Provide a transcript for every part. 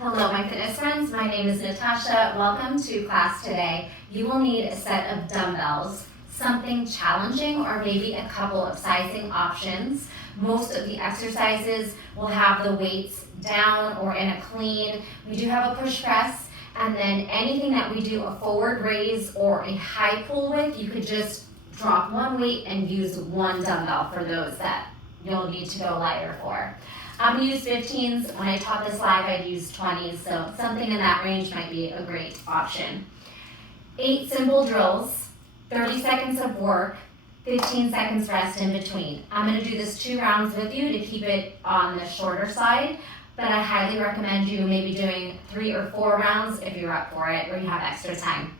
Hello, my fitness friends. My name is Natasha. Welcome to class today. You will need a set of dumbbells, something challenging, or maybe a couple of sizing options. Most of the exercises will have the weights down or in a clean. We do have a push press, and then anything that we do a forward raise or a high pull with, you could just drop one weight and use one dumbbell for those that you'll need to go lighter for. I'm going to use 15s. When I taught this live, I'd use 20s, so something in that range might be a great option. 8 simple drills, 30 seconds of work, 15 seconds rest in between. I'm going to do this 2 rounds with you to keep it on the shorter side, but I highly recommend you maybe doing 3 or 4 rounds if you're up for it or you have extra time.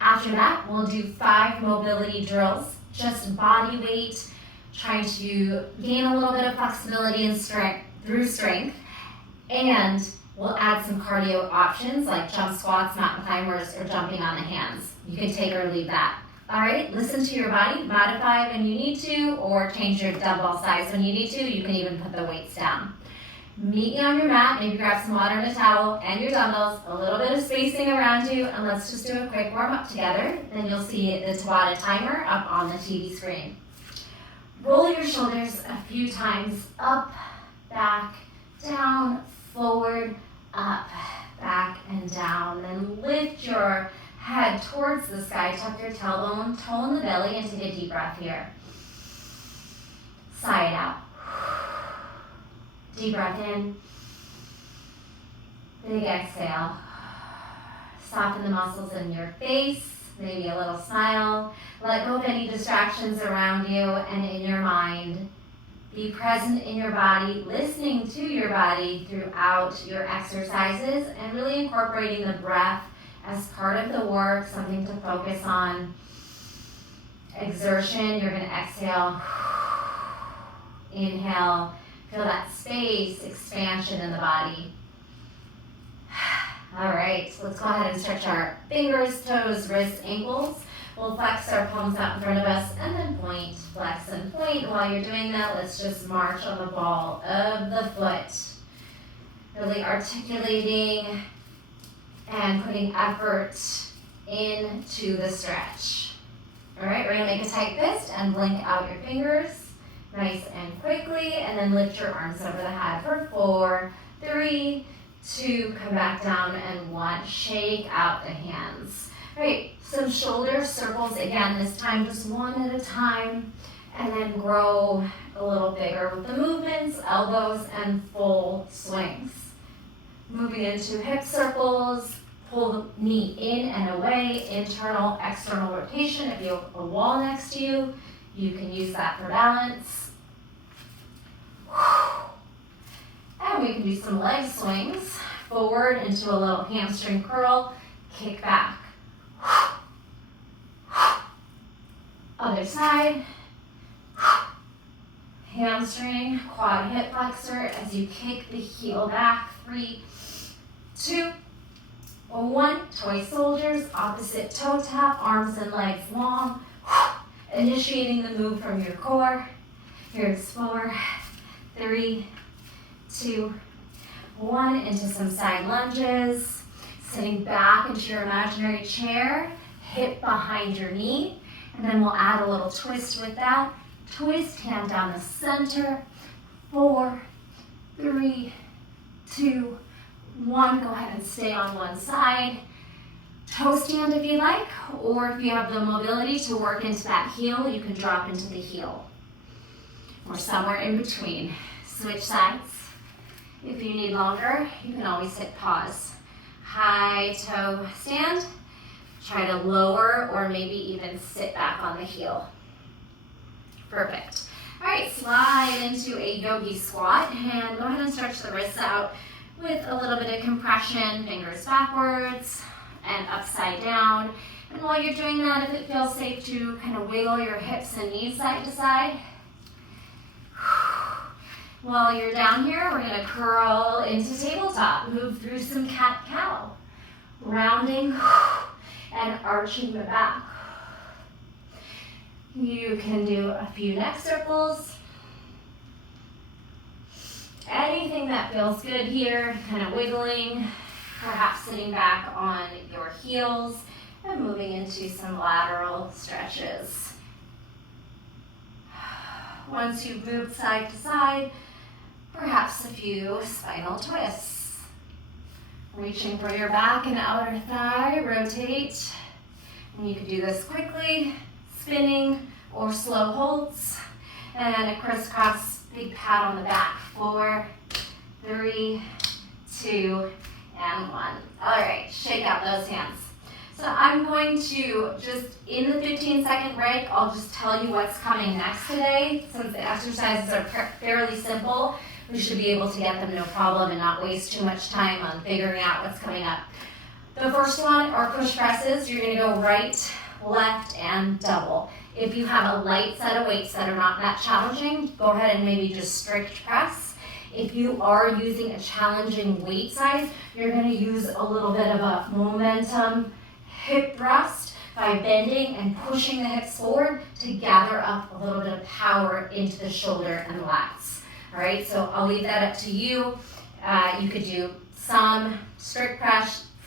After that, we'll do 5 mobility drills, just body weight, trying to gain a little bit of flexibility and strength through strength, and we'll add some cardio options like jump squats, mountain climbers, or jumping on the hands. You can take or leave that. All right, listen to your body, modify when you need to, or change your dumbbell size when you need to. You can even put the weights down. Meet me on your mat, maybe grab some water and a towel, and your dumbbells, a little bit of spacing around you, and let's just do a quick warm up together. Then you'll see the Tabata timer up on the TV screen. Roll your shoulders a few times, up, back, down, forward, up, back, and down. Then lift your head towards the sky, tuck your tailbone, tone the belly, and take a deep breath here. Sigh it out. Deep breath in. Big exhale. Soften the muscles in your face, maybe a little smile. Let go of any distractions around you and in your mind. Be present in your body, listening to your body throughout your exercises, and really incorporating the breath as part of the work, something to focus on. Exertion, you're going to exhale, inhale, feel that space, expansion in the body. All right, so let's go ahead and stretch our fingers, toes, wrists, ankles. We'll flex our palms out in front of us and then point, flex and point. While you're doing that, let's just march on the ball of the foot. Really articulating and putting effort into the stretch. All right, we're gonna make a tight fist and blink out your fingers nice and quickly, and then lift your arms over the head for 4, 3, 2, come back down, and 1. Shake out the hands. All right, some shoulder circles again, this time just one at a time, and then grow a little bigger with the movements, elbows, and full swings. Moving into hip circles, pull the knee in and away, internal, external rotation. If you have a wall next to you, you can use that for balance. And we can do some leg swings, forward into a little hamstring curl, kick back. Other side. Hamstring, quad hip flexor as you kick the heel back. 3, 2, 1. Toy soldiers, opposite toe tap, arms and legs long. Initiating the move from your core. Here's 4, 3, 2, 1. Into some side lunges. Sitting back into your imaginary chair, hip behind your knee, and then we'll add a little twist with that. Twist, hand down the center. 4, 3, 2, 1. Go ahead and stay on one side. Toe stand if you like, or if you have the mobility to work into that heel, you can drop into the heel, or somewhere in between. Switch sides. If you need longer, you can always hit pause. High toe stand. Try to lower or maybe even sit back on the heel. Perfect. All right, slide into a yogi squat and go ahead and stretch the wrists out with a little bit of compression, fingers backwards and upside down. And while you're doing that, if it feels safe to kind of wiggle your hips and knees side to side. While you're down here, we're going to curl into tabletop. Move through some cat-cow. Rounding and arching the back. You can do a few neck circles. Anything anything that feels good here, kind of wiggling, perhaps sitting back on your heels and moving into some lateral stretches. Once you've moved side to side, perhaps a few spinal twists. Reaching for your back and outer thigh, rotate. And you can do this quickly, spinning or slow holds. And a crisscross, big pat on the back. 4, 3, 2, and 1. All right, shake out those hands. So I'm going to just, in the 15-second break, I'll just tell you what's coming next today. Since the exercises are fairly simple, we should be able to get them no problem and not waste too much time on figuring out what's coming up. The first one are push presses. You're gonna go right, left, and double. If you have a light set of weights that are not that challenging, go ahead and maybe just strict press. If you are using a challenging weight size, you're gonna use a little bit of a momentum hip thrust by bending and pushing the hips forward to gather up a little bit of power into the shoulder and lats. All right, so I'll leave that up to you. You could do some strict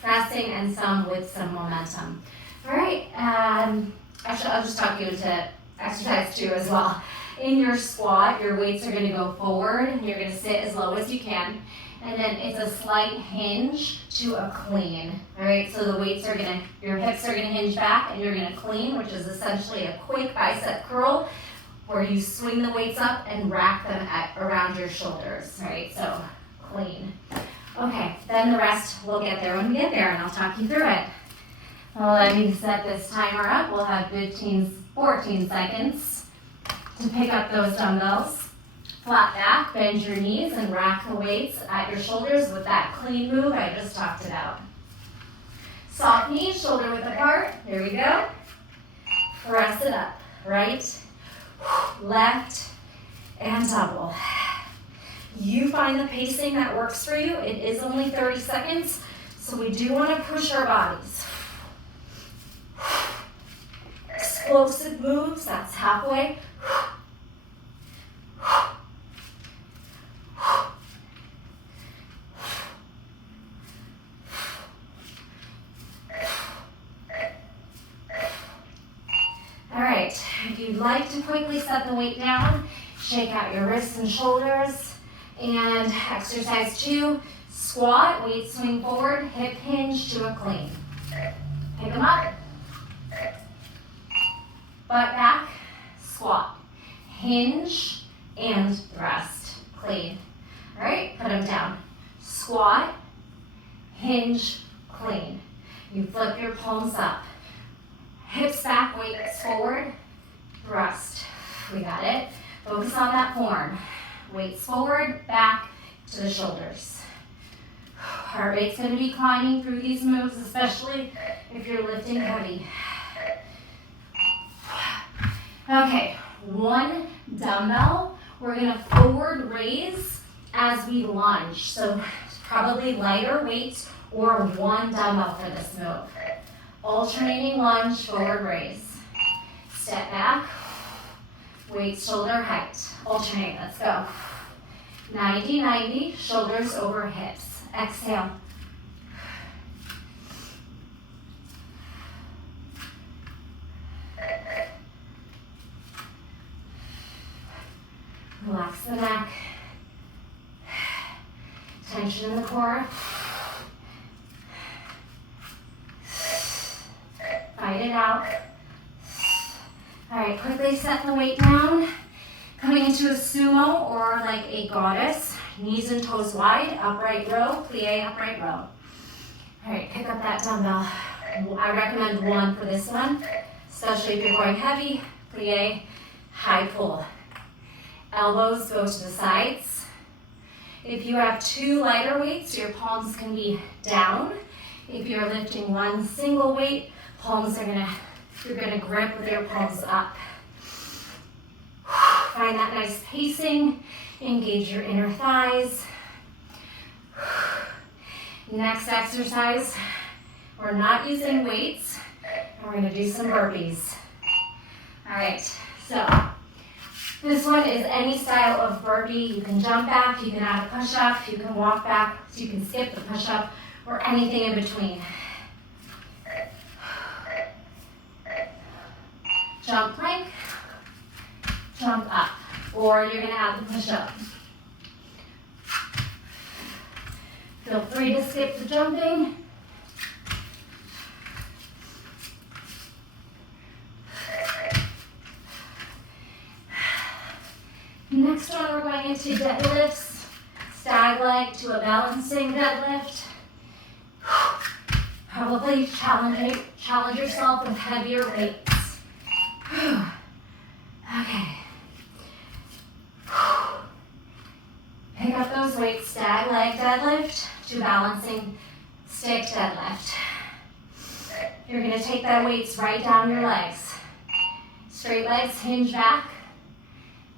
pressing and some with some momentum. All right, actually I'll just talk you into exercise 2 as well. In your squat, your weights are gonna go forward and you're gonna sit as low as you can. And then it's a slight hinge to a clean, all right? So the weights are your hips are gonna hinge back and you're gonna clean, which is essentially a quick bicep curl where you swing the weights up and rack them around your shoulders, right? So clean. Okay, then the rest, we'll get there when we get there and I'll talk you through it. Well, let me set this timer up. We'll have 14 seconds to pick up those dumbbells. Flat back, bend your knees and rack the weights at your shoulders with that clean move I just talked about. Soft knees, shoulder width apart. Here we go. Press it up. Right, left, and double. You find the pacing that works for you. It is only 30 seconds, so we do want to push our bodies. Explosive moves, that's halfway. All right, if you'd like to quickly set the weight down, shake out your wrists and shoulders. And exercise 2, squat, weight swing forward, hip hinge to a clean. Pick them up. Butt back, squat, hinge, and thrust. Clean. All right, put them down. Squat, hinge, clean. You flip your palms up. Hips back, weights forward, thrust. We got it. Focus on that form. Weights forward, back to the shoulders. Heart rate's going to be climbing through these moves, especially if you're lifting heavy. Okay, 1 dumbbell. We're going to forward raise as we lunge. So probably lighter weights or 1 dumbbell for this move. Alternating lunge, forward raise. Step back, weight shoulder height. Alternate, let's go. 90-90, shoulders over hips. Exhale. Relax the neck. Tension in the core. Fight it out. All right, quickly set the weight down. Coming into a sumo or like a goddess. Knees and toes wide, upright row, plie, upright row. All right, pick up that dumbbell. I recommend 1 for this one, especially if you're going heavy, plie, high pull. Elbows go to the sides. If you have 2 lighter weights, your palms can be down. If you're lifting 1 single weight, you're gonna grip with your palms up. Find that nice pacing, engage your inner thighs. Next exercise, we're not using weights, and we're gonna do some burpees. All right, so This one is any style of burpee. You can jump back, you can add a push-up, you can walk back, so you can skip the push-up, or anything in between. Jump plank, jump up, or you're gonna add the push-up. Feel free to skip the jumping. Next one, we're going into deadlifts, stag leg to a balancing deadlift. Probably challenge yourself with heavier weights. Okay. Pick up those weights, stag leg deadlift to balancing stick deadlift. You're gonna take that weights right down your legs. Straight legs, hinge back.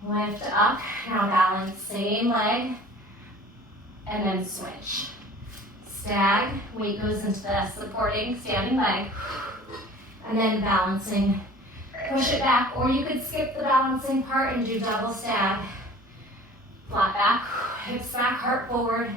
Lift up, now balance, same leg, and then switch. Stag, weight goes into the supporting standing leg, and then balancing. Push it back, or you could skip the balancing part and do double stag. Flat back, hips back, heart forward.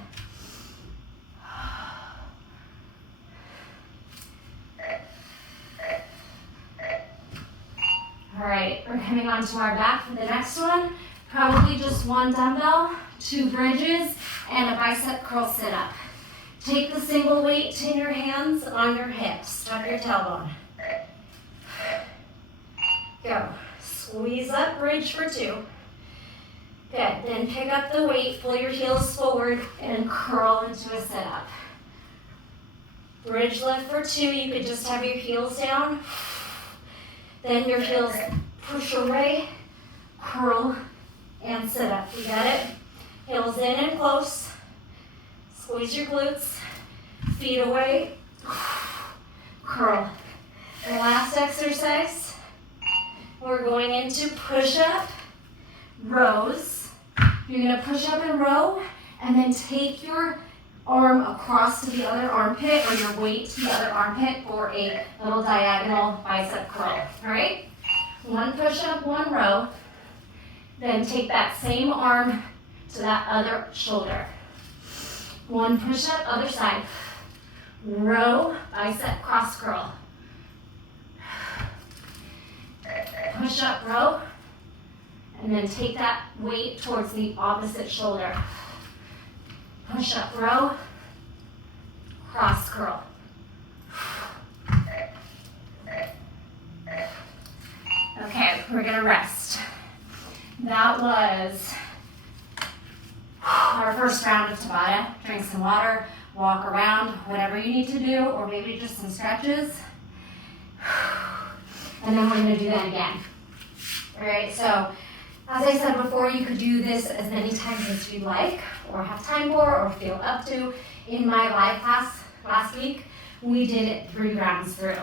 All right, we're coming onto our back for the next one. Probably just one dumbbell, 2 bridges, and a bicep curl sit-up. Take the single weight in your hands on your hips. Tuck your tailbone. Go. Squeeze up, bridge for 2. Good, then pick up the weight, pull your heels forward, and curl into a sit-up. Bridge lift for 2, you could just have your heels down. Then your heels push away, curl, and sit up. You got it? Heels in and close. Squeeze your glutes. Feet away. Curl. The last exercise, we're going into push-up, rows. You're going to push up and row, and then take your arm across to the other armpit, or your weight to the other armpit for a little diagonal bicep curl, all right? 1 push-up, 1 row. Then take that same arm to that other shoulder. 1 push-up, other side. Row, bicep cross curl. Push-up, row. And then take that weight towards the opposite shoulder. Push-up, row, cross curl. Okay, we're gonna rest. That was our first round of Tabata. Drink some water, walk around, whatever you need to do, or maybe just some stretches. And then we're gonna do that again. All right, so as I said before, you could do this as many times as you'd like, or have time for, or feel up to. In my live class last week, we did it 3 rounds through.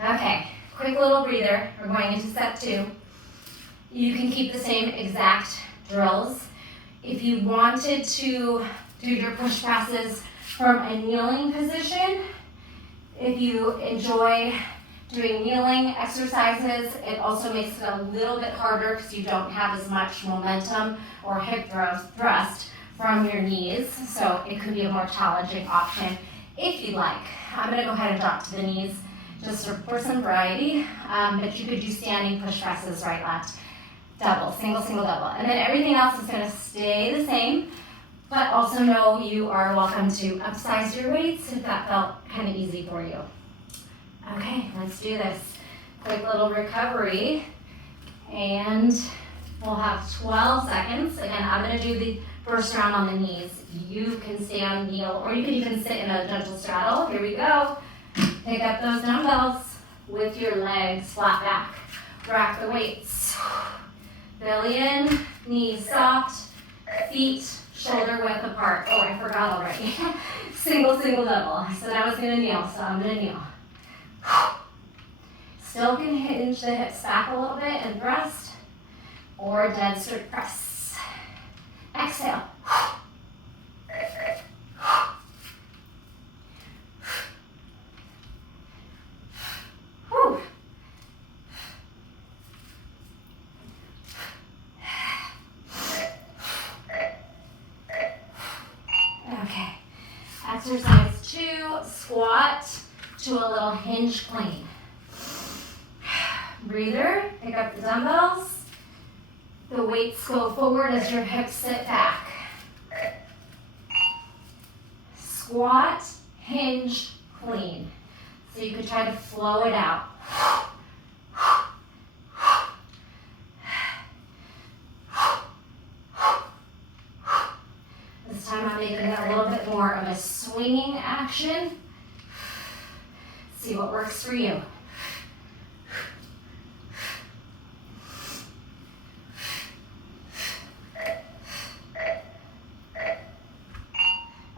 Okay, quick little breather. We're going into step 2. You can keep the same exact drills. If you wanted to do your push passes from a kneeling position, if you enjoy doing kneeling exercises, it also makes it a little bit harder because you don't have as much momentum or hip thrust from your knees, so it could be a more challenging option if you'd like. I'm gonna go ahead and drop to the knees just for some variety, but you could do standing push presses, right, left, double, single, single, double. And then everything else is gonna stay the same, but also know you are welcome to upsize your weights if that felt kind of easy for you. Okay, let's do this. Quick little recovery, and we'll have 12 seconds. Again, I'm gonna do the first round on the knees. You can stand, kneel, or you can even sit in a gentle straddle. Here we go. Pick up those dumbbells with your legs flat back. Rack the weights. Belly in, knees soft, feet shoulder width apart. Oh, I forgot already. Single, single, double. I said I was gonna kneel, so I'm gonna kneel. Still can hinge the hips back a little bit and thrust, or dead strict press. Exhale. Whew. Exercise 2, squat to a little hinge clean. Breather, pick up the dumbbells. The weights go forward as your hips sit back. Squat, hinge, clean. So you could try to flow it out. This time I'm making it a little bit more of a swinging action. See what works for you.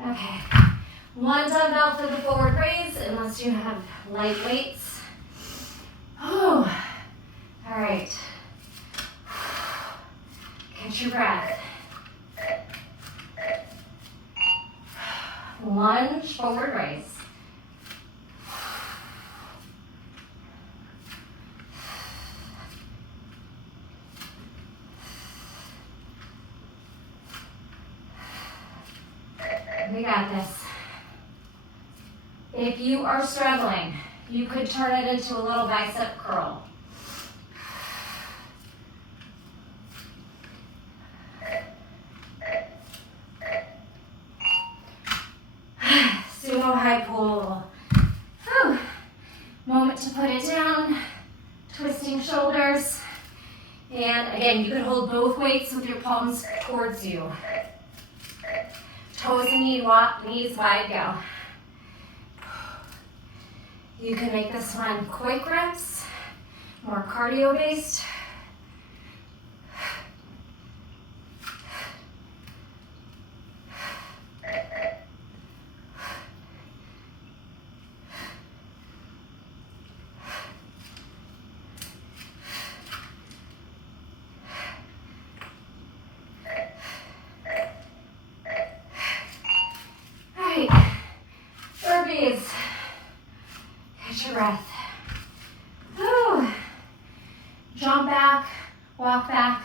Okay, one dumbbell for the forward raise, unless you have light weights. Oh, all right. Catch your breath. Lunge, forward raise. We got this. If you are struggling, you could turn it into a little bicep curl. Sumo high pull. Whew. Moment to put it down. Twisting shoulders. And again, you can hold both weights with your palms towards you. Toes and knees wide, go. You can make this one quick reps, more cardio based. Catch your breath. Whew. Jump back, walk back,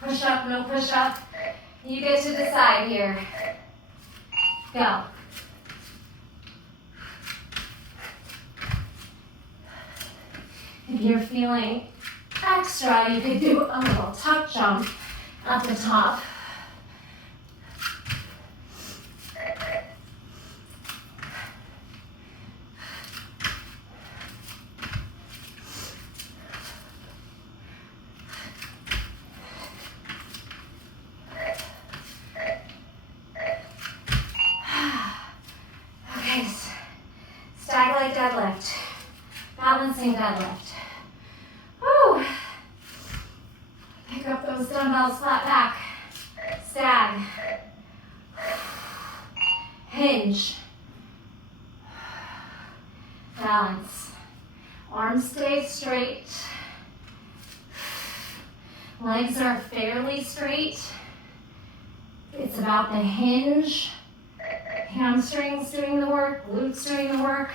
push up, no push up. You get to decide here. Go. If you're feeling extra, you could do a little tuck jump at the top. Stag leg deadlift, balancing deadlift. Woo. Pick up those dumbbells flat back. Stag. Hinge. Balance. Arms stay straight. Legs are fairly straight. It's about the hinge. Hamstrings doing the work, glutes doing the work.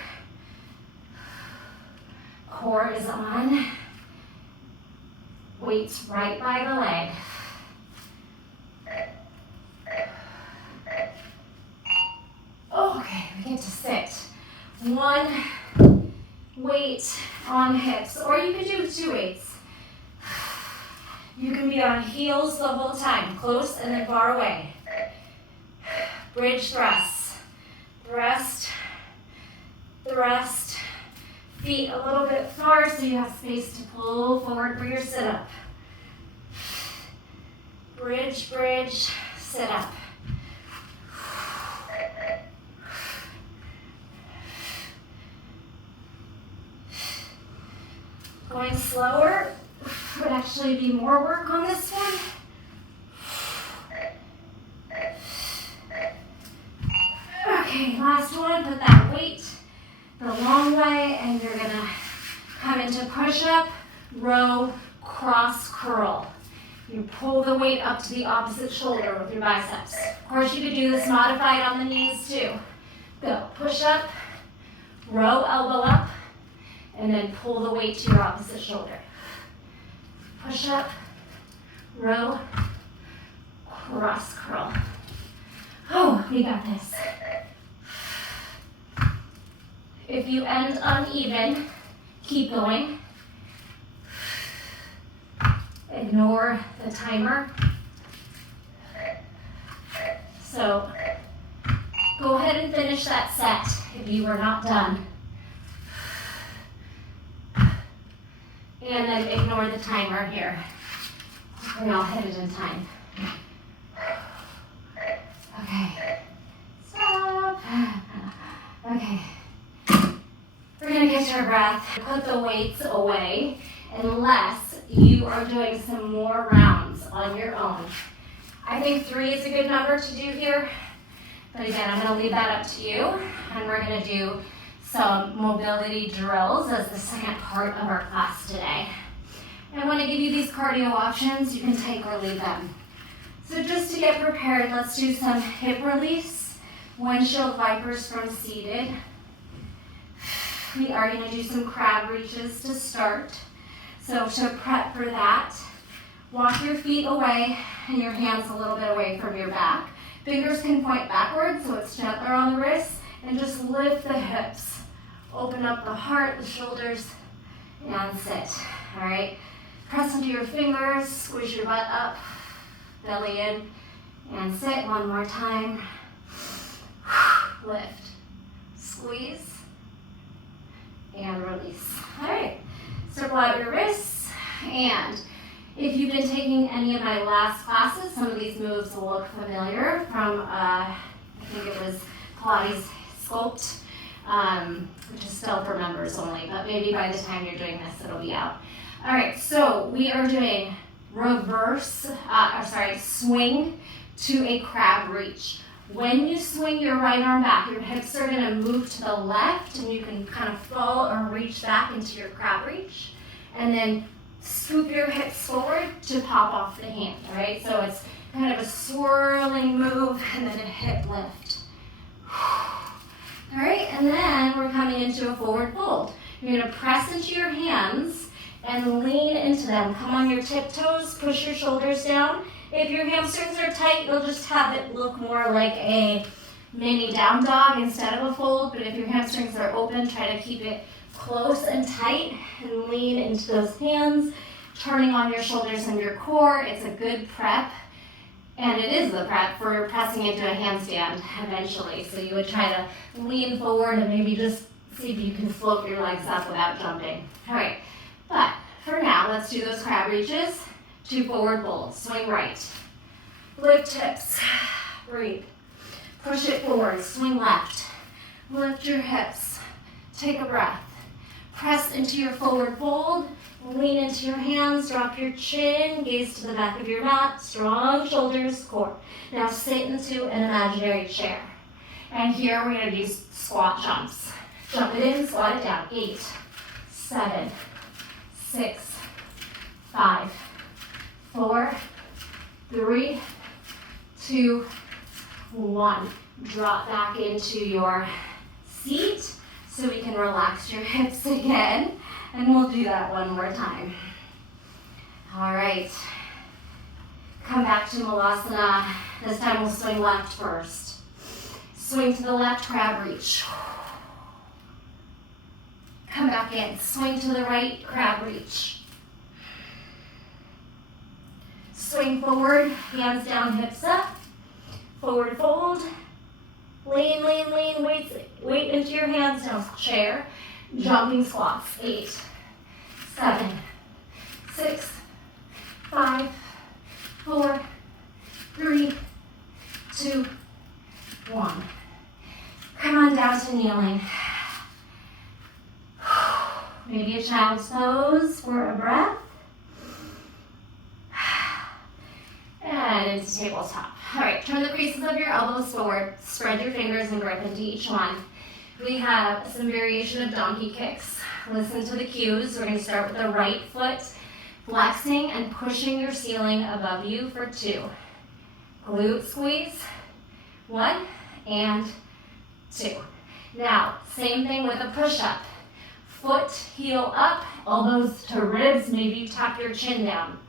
Core is on. Weights right by the leg. Okay, we get to sit. One weight on hips, or you could do 2 weights. You can be on heels the whole time, close and then far away. Bridge thrusts. Thrust, thrust, feet a little bit far so you have space to pull forward for your sit-up. Bridge, bridge, sit-up. Going slower would actually be more work on this one. Okay, last one, put that weight the long way, and you're gonna come into push-up, row, cross, curl. You pull the weight up to the opposite shoulder with your biceps. Of course, you could do this modified on the knees too. Go, push up, row, elbow up, and then pull the weight to your opposite shoulder. Push up, row, cross, curl. Oh, we got this. If you end uneven, keep going. Ignore the timer. So go ahead and finish that set if you were not done. And then ignore the timer here. And I'll hit it in time. Okay. Stop. Okay. We're gonna catch our breath. Put the weights away unless you are doing some more rounds on your own. I think 3 is a good number to do here. But again, I'm gonna leave that up to you. And we're gonna do some mobility drills as the second part of our class today. And I wanna give you these cardio options. You can take or leave them. So just to get prepared, let's do some hip release, windshield vipers from seated. We are gonna do some crab reaches to start. So to prep for that, walk your feet away and your hands a little bit away from your back. Fingers can point backwards, so it's gentler on the wrists, and just lift the hips. Open up the heart, the shoulders, and sit, all right? Press into your fingers, squeeze your butt up, belly in, and sit one more time. Lift, squeeze, and release. All right, circle out your wrists, and if you've been taking any of my last classes, some of these moves will look familiar from, I think it was Pilates Sculpt, which is still for members only, but maybe by the time you're doing this, it'll be out. All right, so we are doing swing to a crab reach. When you swing your right arm back, your hips are gonna move to the left, and you can kind of fall or reach back into your crab reach, and then scoop your hips forward to pop off the hand, all right? So it's kind of a swirling move and then a hip lift. All right, and then we're coming into a forward fold. You're gonna press into your hands and lean into them. Come on your tiptoes, push your shoulders down. If your hamstrings are tight, you'll just have it look more like a mini down dog instead of a fold, but if your hamstrings are open, try to keep it close and tight and lean into those hands, turning on your shoulders and your core. It's a good prep, and it is the prep for pressing into a handstand eventually. So you would try to lean forward and maybe just see if you can float your legs up without jumping. All right, but for now, let's do those crab reaches. 2 forward folds, swing right. Lift hips, breathe. Push it forward, swing left. Lift your hips, take a breath. Press into your forward fold, lean into your hands, drop your chin, gaze to the back of your mat, strong shoulders, core. Now sit into an imaginary chair. And here we're gonna do squat jumps. Jump it in, squat it down. 8, 7, 6, 5, 4, 3, 2, 1. Drop back into your seat so we can relax your hips again. And we'll do that one more time. All right. Come back to Malasana. This time we'll swing left first. Swing to the left, crab reach. Come back in. Swing to the right, crab reach. Swing forward, hands down, hips up. Forward fold. Lean, lean, lean, weight into your hands. Now chair, jumping squats. 8, 7, 6, 5, 4, 3, 2, 1. Come on down to kneeling. Maybe a child's pose for a breath. And into tabletop. All right, turn the creases of your elbows forward, spread your fingers and grip into each one. We have some variation of donkey kicks. Listen to the cues. We're gonna start with the right foot, flexing and pushing your ceiling above you for 2. Glute squeeze, 1 and 2. Now, same thing with a push-up. Foot, heel up, elbows to ribs, maybe tuck your chin down.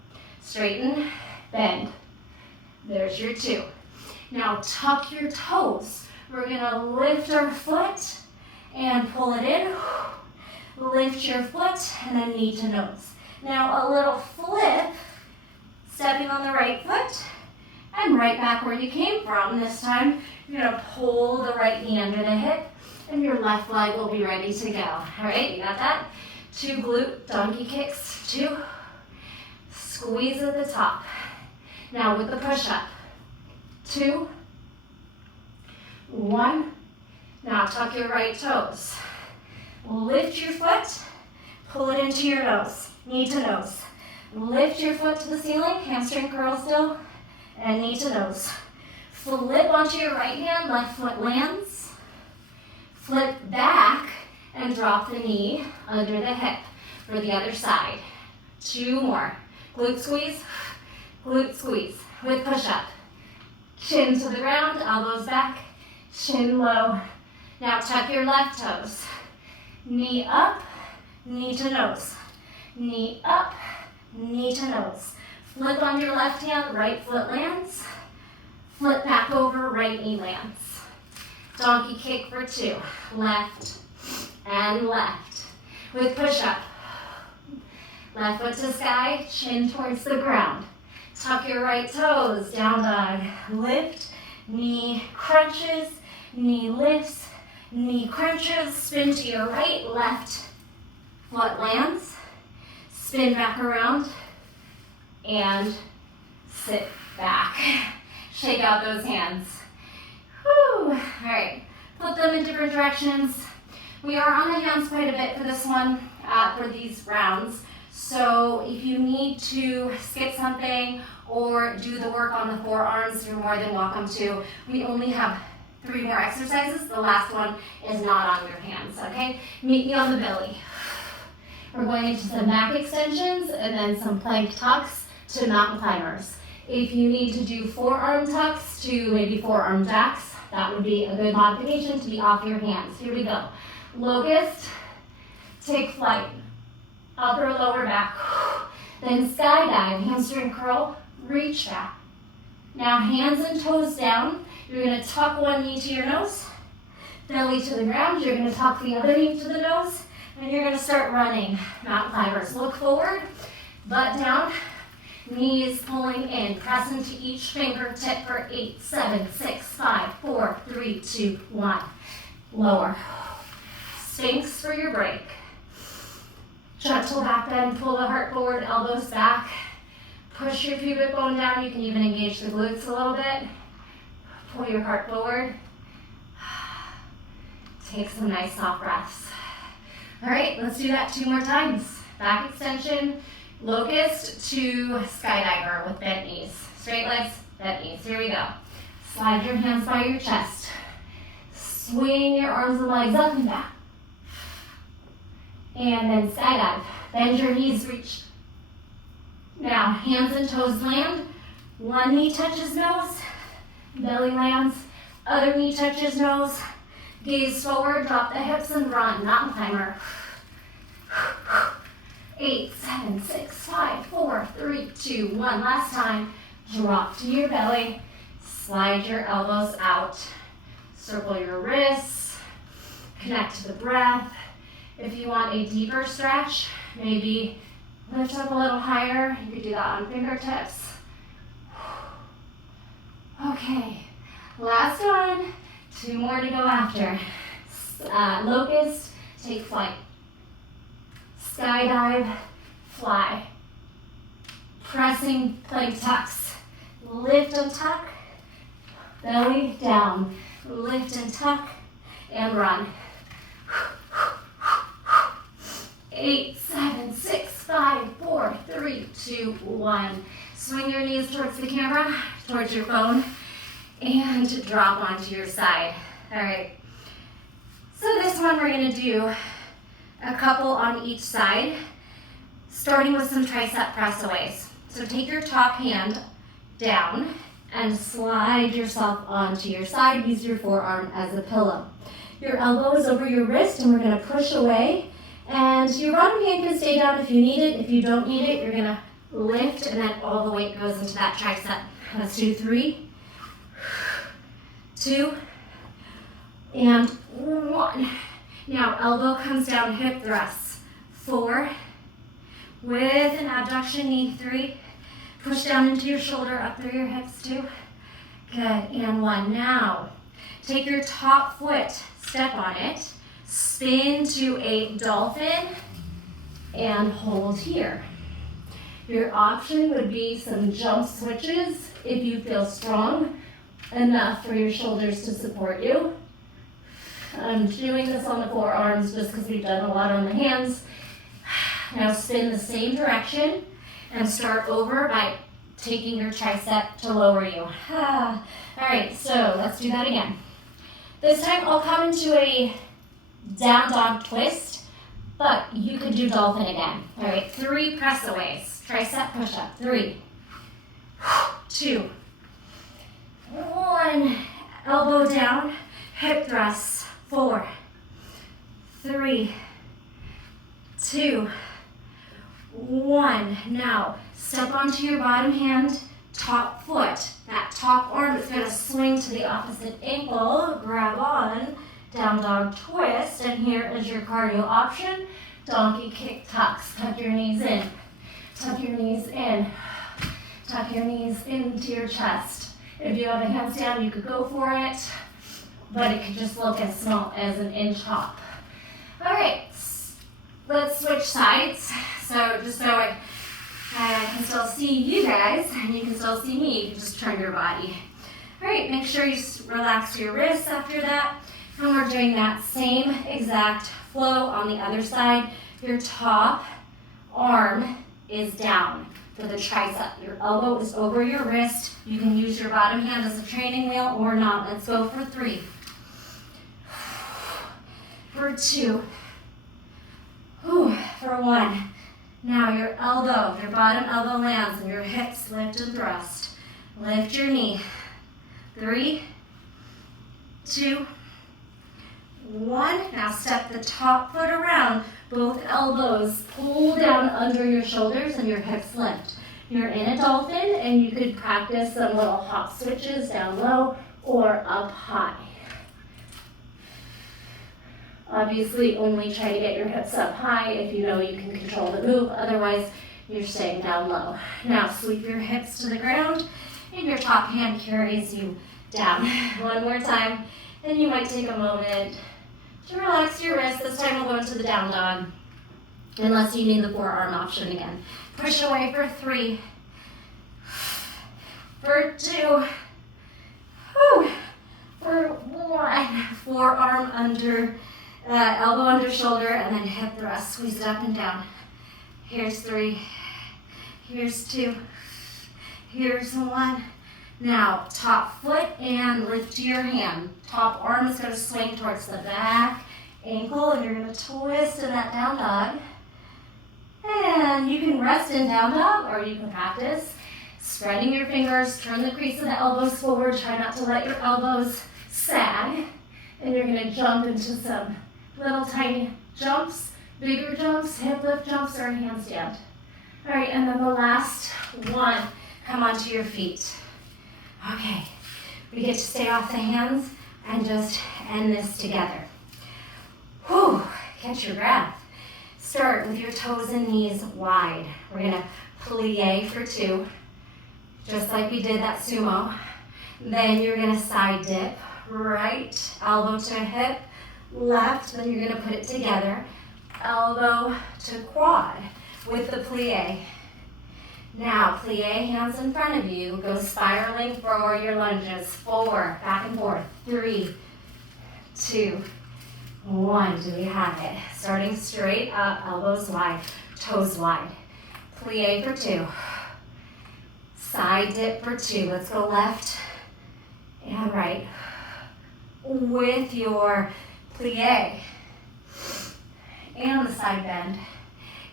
Straighten, bend. There's your 2. Now tuck your toes. We're gonna lift our foot and pull it in. Lift your foot and then knee to nose. Now a little flip, stepping on the right foot and right back where you came from. This time you're going to pull the right knee under the hip and your left leg will be ready to go. All right, you got that? 2 glute donkey kicks, 2. Squeeze at the top. Now with the push-up, 2, 1. Now tuck your right toes. Lift your foot, pull it into your nose, knee to nose. Lift your foot to the ceiling, hamstring curl still, and knee to nose. Flip onto your right hand, left foot lands. Flip back and drop the knee under the hip for the other side. 2 more. Glute squeeze with push-up. Chin to the ground, elbows back, chin low. Now tuck your left toes. Knee up, knee to nose. Knee up, knee to nose. Flip on your left hand, right foot lands. Flip back over, right knee lands. Donkey kick for 2. Left and left. With push-up. Left foot to sky, chin towards the ground. Tuck your right toes, down dog. Lift, knee crunches, knee lifts, knee crunches. Spin to your right, left foot lands. Spin back around and sit back. Shake out those hands. Whew. All right, put them in different directions. We are on the hands quite a bit for this one, for these rounds. So if you need to skip something or do the work on the forearms, you're more than welcome to. We only have 3 more exercises. The last one is not on your hands, okay? Meet me on the belly. We're going into some back extensions and then some plank tucks to mountain climbers. If you need to do forearm tucks to maybe forearm jacks, that would be a good modification to be off your hands. Here we go. Locust, take flight. Upper, lower back. Then skydive, hamstring curl, reach back. Now hands and toes down. You're going to tuck one knee to your nose, belly to the ground. You're going to tuck the other knee to the nose, and you're going to start running. Mountain climbers. Look forward, butt down, knees pulling in. Press into each fingertip for 8, 7, 6, 5, 4, 3, 2, 1. Lower. Sphinx for your break. Gentle back bend, pull the heart forward, elbows back. Push your pubic bone down. You can even engage the glutes a little bit. Pull your heart forward. Take some nice soft breaths. All right, let's do that 2 more times. Back extension, locust to skydiver with bent knees. Straight legs, bent knees. Here we go. Slide your hands by your chest. Swing your arms and legs up and back. And then skydive. Bend your knees, reach. Now, hands and toes land. One knee touches nose. Belly lands. Other knee touches nose. Gaze forward, drop the hips and run. Mountain climber. 8, 7, 6, 5, 4, 3, 2, 1. Last time. Drop to your belly. Slide your elbows out. Circle your wrists. Connect to the breath. If you want a deeper stretch, maybe lift up a little higher. You could do that on fingertips. Okay, last one. 2 more to go after. Locust, take flight. Skydive, fly. Pressing plank tucks. Lift and tuck. Belly down. Lift and tuck and run. 8, 7, 6, 5, 4, 3, 2, 1. Swing your knees towards the camera, towards your phone, and drop onto your side. All right. So this one we're going to do a couple on each side, starting with some tricep press-aways. So take your top hand down and slide yourself onto your side. Use your forearm as a pillow. Your elbow is over your wrist, and we're going to push away. And your bottom hand can stay down if you need it. If you don't need it, you're going to lift, and then all the weight goes into that tricep. Let's do 3, 2, and 1. Now elbow comes down, hip thrusts. 4, with an abduction knee. 3, push down into your shoulder, up through your hips. 2, good, and 1. Now, take your top foot, step on it, spin to a dolphin, and hold here. Your option would be some jump switches if you feel strong enough for your shoulders to support you. I'm doing this on the forearms just because we've done a lot on the hands. Now spin the same direction and start over by taking your tricep to lower you. All right, so let's do that again. This time I'll come into a down dog twist, but you could do dolphin again. All right, 3 press aways, tricep push up. 3, 2, 1, elbow down, hip thrusts. 4, 3, 2, 1. Now, step onto your bottom hand, top foot. That top arm is going to swing to the opposite ankle. Grab on, down dog twist, and here is your cardio option. Donkey kick tucks. Tuck your knees in. Tuck your knees in. Tuck your knees into your chest. If you have a handstand, you could go for it, but it could just look as small as an inch hop. All right, let's switch sides. So just so I can still see you guys and you can still see me, you can just turn your body. All right, make sure you relax your wrists after that. And we're doing that same exact flow on the other side. Your top arm is down for the tricep. Your elbow is over your wrist. You can use your bottom hand as a training wheel or not. Let's go for 3. For 2. For 1. Now your elbow, your bottom elbow lands and your hips lift and thrust. Lift your knee. 3, 2, 1. Now step the top foot around. Both elbows pull down under your shoulders and your hips lift. You're in a dolphin and you could practice some little hop switches down low or up high. Obviously, only try to get your hips up high if you know you can control the move. Otherwise, you're staying down low. Now, sweep your hips to the ground, and your top hand carries you down. One more time, then you might take a moment to relax your wrist. This time, we'll go into the down dog, unless you need the forearm option again. Push away for 3, for 2, for 1. Forearm under, elbow under shoulder, and then hip thrust. Squeeze it up and down. Here's 3. Here's 2. Here's 1. Now, top foot and lift your hand. Top arm is going to swing towards the back ankle, and you're going to twist in that down dog. And you can rest in down dog, or you can practice spreading your fingers, turn the crease of the elbows forward, try not to let your elbows sag, and you're going to jump into some little tiny jumps, bigger jumps, hip lift jumps, or a handstand. All right, and then the last one, come onto your feet. Okay, we get to stay off the hands and just end this together. Whew, catch your breath. Start with your toes and knees wide. We're gonna plie for 2, just like we did that sumo. Then you're gonna side dip, right elbow to hip, left, then you're gonna put it together, elbow to quad with the plie. Now, plie, hands in front of you, go spiraling for your lunges. 4, back and forth, 3, 2, 1, do we have it? Starting straight up, elbows wide, toes wide. Plie for 2. Side dip for 2. Let's go left and right. With your plie and the side bend.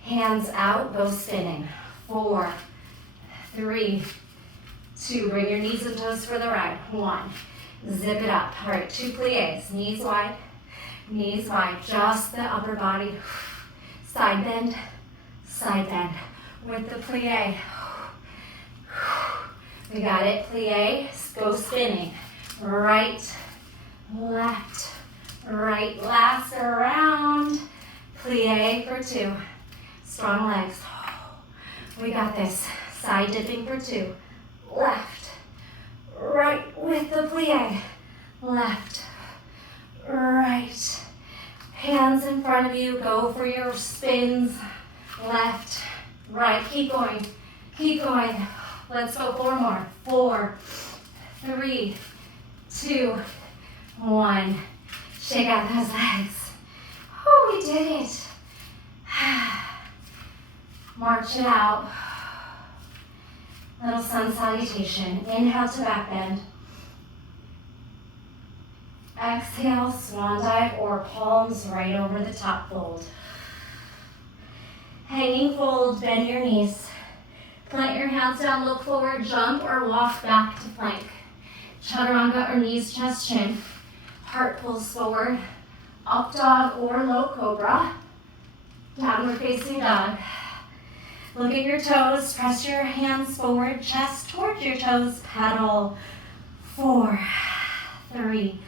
Hands out, go spinning. 4, 3, 2. Bring your knees and toes for the ride. 1. Zip it up. All right, 2 plies. Knees wide. Knees wide, just the upper body. Side bend, with the plie. We got it, plie, go spinning. Right, left, Right, last round. Plie for 2. Strong legs. We got this. Side dipping for 2. Left, right with the plie. Left, right. Hands in front of you. Go for your spins. Left, right. Keep going. Keep going. Let's go 4 more. 4, 3, 2, 1. Shake out those legs. Oh, we did it. March it out. Little sun salutation. Inhale to back bend. Exhale, swan dive or palms right over the top fold. Hanging fold, bend your knees. Plant your hands down, look forward, jump or walk back to plank. Chaturanga or knees, chest, chin. Heart pulls forward. Up dog or low cobra. Downward facing dog. Look at your toes, press your hands forward, chest towards your toes, paddle. 4, 3,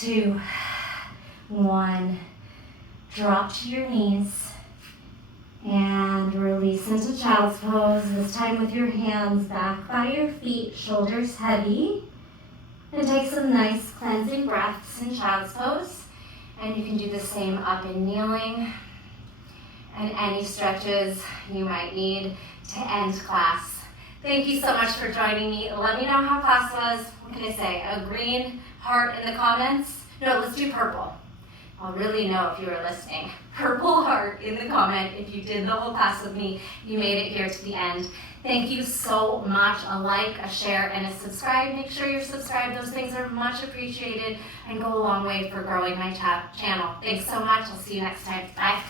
2, 1. Drop to your knees. And release into child's pose, this time with your hands back by your feet, shoulders heavy. And take some nice cleansing breaths in child's pose. And you can do the same up in kneeling. And any stretches you might need to end class. Thank you so much for joining me. Let me know how class was. What can I say? A green heart in the comments? No, let's do purple. I'll really know if you were listening. Purple heart in the comment if you did the whole class with me. You made it here to the end. Thank you so much. A like, a share, and a subscribe. Make sure you're subscribed. Those things are much appreciated and go a long way for growing my channel. Thanks so much. I'll see you next time. Bye.